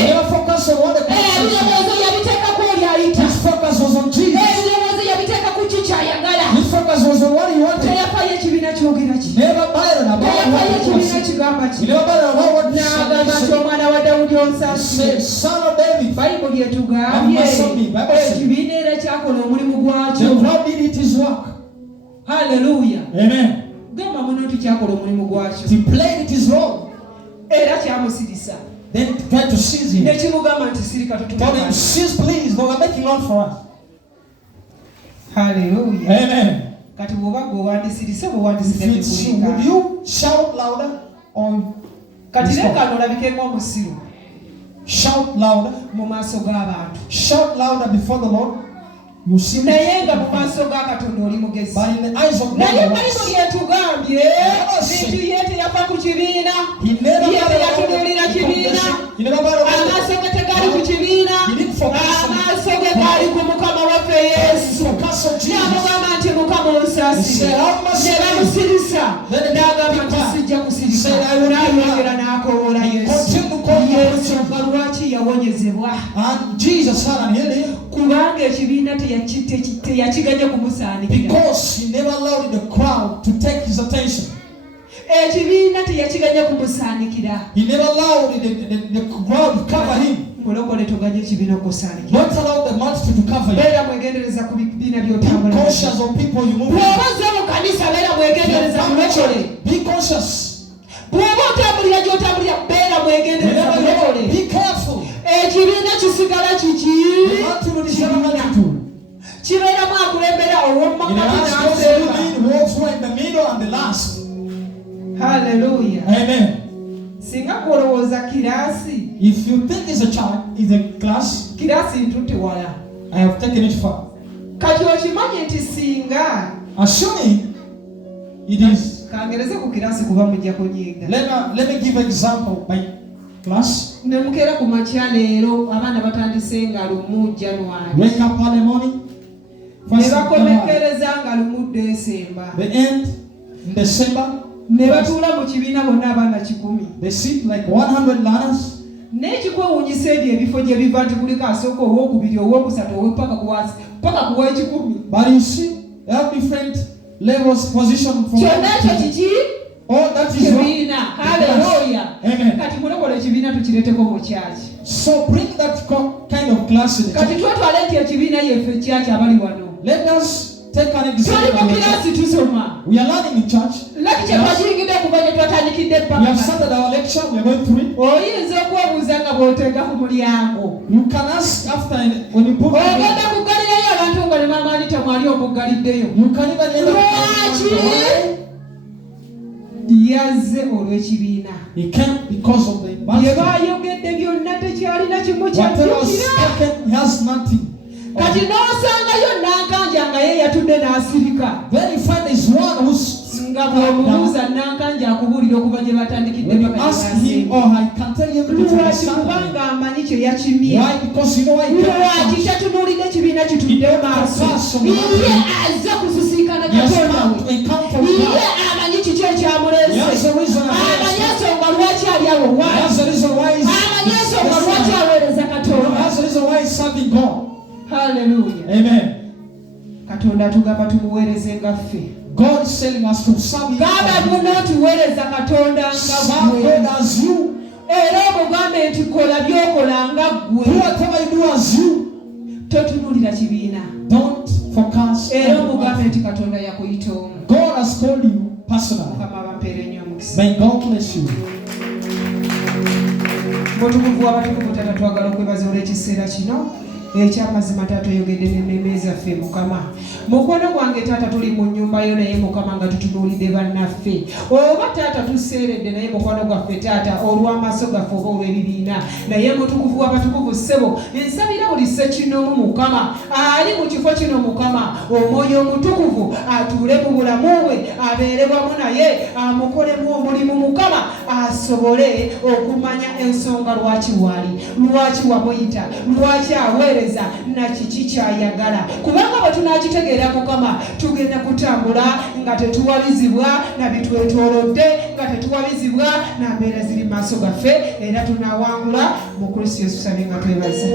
Never focus on what the person said. His focus was on Jesus. His focus was on what he wanted. Never bothered about what he was saying. He never bothered about what he said. Son of David. Have mercy on me. Bible said. The crowd did it his work. Hallelujah. Amen. He played it his role. Then tried to seize him. Told him, cease please, but we're making Lord for us. Hallelujah. Amen. Would you shout louder on shout louder? Shout louder before the Lord. You see me. But in the eyes of God, he never and Jesus had an healing because he never allowed the crowd to take his attention. He never allowed the crowd to cover him. Don't allow the multitude to cover you. Be cautious of people you move with. Be cautious. Be careful. The multitude is never multitude. Walks right in the middle and the last. Hallelujah. Amen. If you think it's a child, it's a class, I have taken it far. Assuming it is. Let me give an example by class. Wake up early morning. The end in December. They sit like 100 learners. But you see, they have different levels, position from all that is hallelujah. Amen. So bring that kind of class in the church. Let us take an example. We are learning in church. We have started our lecture. We are going through it. You can ask after when you put it. You can even end up. He came because of the multitude. Whatever was spoken, he has nothing. Then you find this one who's when you ask him, oh, I can tell you everything. Why? Because you know why he came first. He came first from the multitude. He has come to encounter with God. He has a reason why. He has a reason why he's serving God. Hallelujah. Amen. God is telling us to serve Him. Serve God as you. Do whatever you do as you. Don't focus on God has called you personally. May God bless you. Ekyamazima taata oyogedde n'emmeme zaffe Mukama. Mukono gwange taata tuli mu nnyumba yo naye Mukama nga tutunuulidde bannaffe. Oba taata tuseeredde naye mukono gwaffe taata olw'amaaso gaffe oba olw'ebibiina. Naye mutukuvu w'abatukuvu ssebo nsabira buli ssekinomu Mukama ali mu kifo kino Mukama. Omwoyo omutukuvu atuule mu bulamu bwe abeere wamu naye amukolemu omulimu Mukama asobole okumanya ensonga lwaki waali, lwaki wamuyita, lwaki aweere kuweereza na kiki kyayagala kubanga bwe tunakitegeera Mukama tugenda kutambula nga tetuwalizibwa na bitwetoolodde nga tetuwalizibwa na mbeera ziri maaso gaffe era tunawangula mu Kristo Yesu sabe nga twebaza